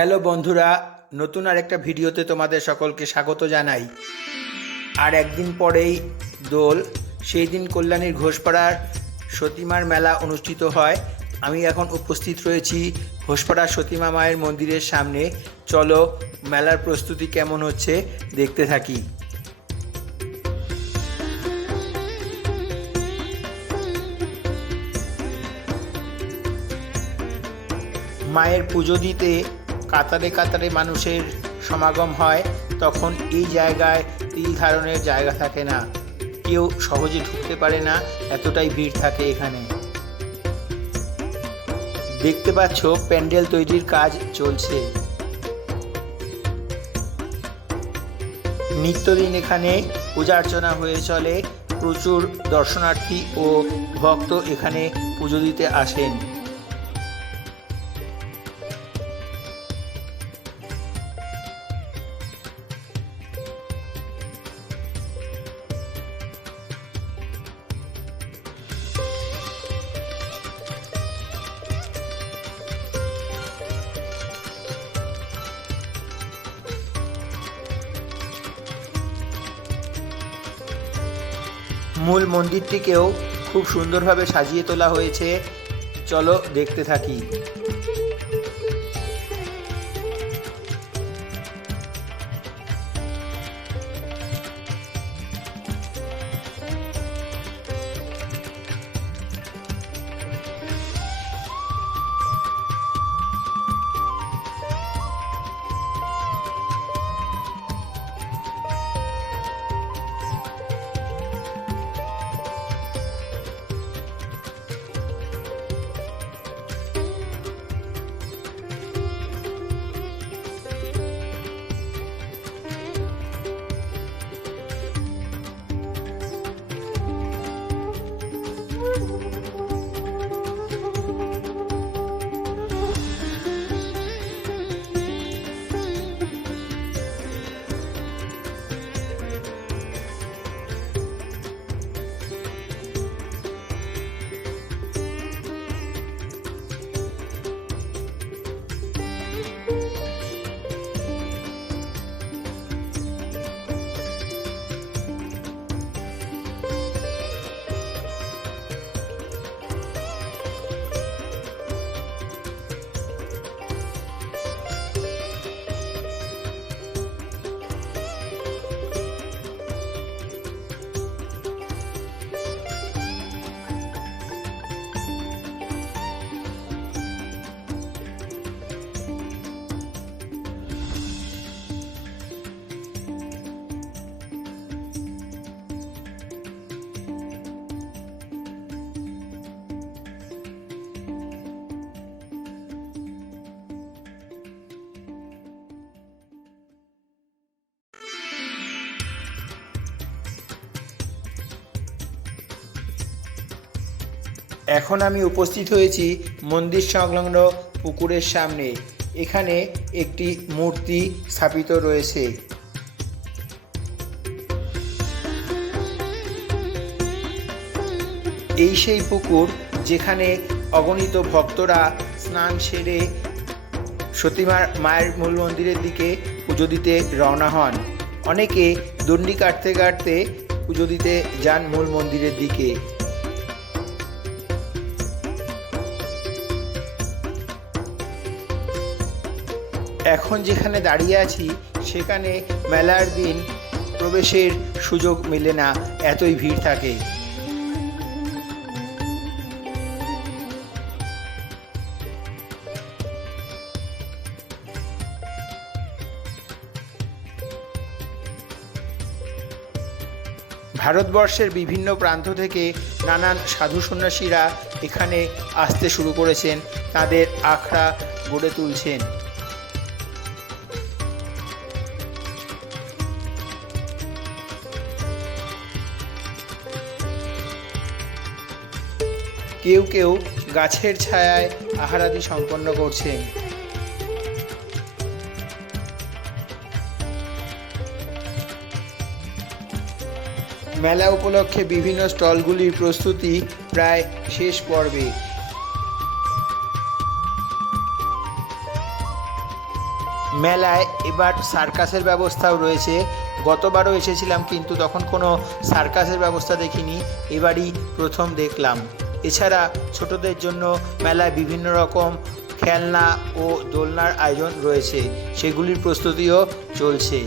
Hello বন্ধুরা, নতুন আরেকটা ভিডিওতে তোমাদের সকলকে স্বাগত জানাই। আর একদিন পরেই দোল, সেই দিন কল্যাণীর ঘোষপাড়ার সতীমার মেলা অনুষ্ঠিত হয়। আমি এখন উপস্থিত রয়েছি ঘোষপাড়া সতীমা মায়ের মন্দিরের সামনে। চলো, মেলার প্রস্তুতি কেমন হচ্ছে দেখতে থাকি। মায়ের পুজো দিতে কাতারে কাতারে মানুষের সমাগম হয়, তখন এই জায়গায় তিল ধারণের জায়গা থাকে না। কেউ সহজে ঢুকতে পারে না, এতটাই ভিড় থাকে এখানে। দেখতে পাচ্ছ, প্যান্ডেল তৈরির কাজ চলছে। নিত্যদিন এখানে পূজা অর্চনা হয়ে চলে। প্রচুর দর্শনার্থী ও ভক্ত এখানে পুজো দিতে আসেন। মূল মন্দিরটিকেও খুব সুন্দরভাবে সাজিয়ে তোলা হয়েছে। চলো দেখতে থাকি। এখন আমি উপস্থিত হয়েছি মন্দির সংলগ্ন পুকুরের সামনে। এখানে একটি মূর্তি স্থাপিত রয়েছে। এই সেই পুকুর যেখানে অগণিত ভক্তরা স্নান সেরে সতীমার মায়ের মূল মন্দিরের দিকে পুজো দিতে রওনা হন। অনেকে দণ্ডি কাটতে কাটতে পুজো দিতে যান মূল মন্দিরের দিকে। এখন যেখানে দাঁড়িয়ে আছি, সেখানে মেলার দিন প্রবেশের সুযোগ মেলে না, এতই ভিড় থাকে। ভারতবর্ষের বিভিন্ন প্রান্ত থেকে নানান সাধু সন্ন্যাসীরা এখানে আসতে শুরু করেছেন, তাদের আখড়া গড়ে তুলছেন। কেউ কেউ গাছের ছায়ায় আহারাদি সম্পন্ন করছেন। মেলা উপলক্ষে বিভিন্ন স্টলগুলির প্রস্তুতি প্রায় শেষ পর্বে। মেলায় এবার সার্কাসের ব্যবস্থাও রয়েছে। গতবারও এসেছিলাম, কিন্তু তখন কোনো সার্কাসের ব্যবস্থা দেখিনি। এবারই প্রথম দেখলাম। এছাড়া ছোটদের জন্য মেলায় বিভিন্ন রকম খেলনা ও দোলনার আয়োজন রয়েছে। সেগুলির প্রস্তুতিও চলছে।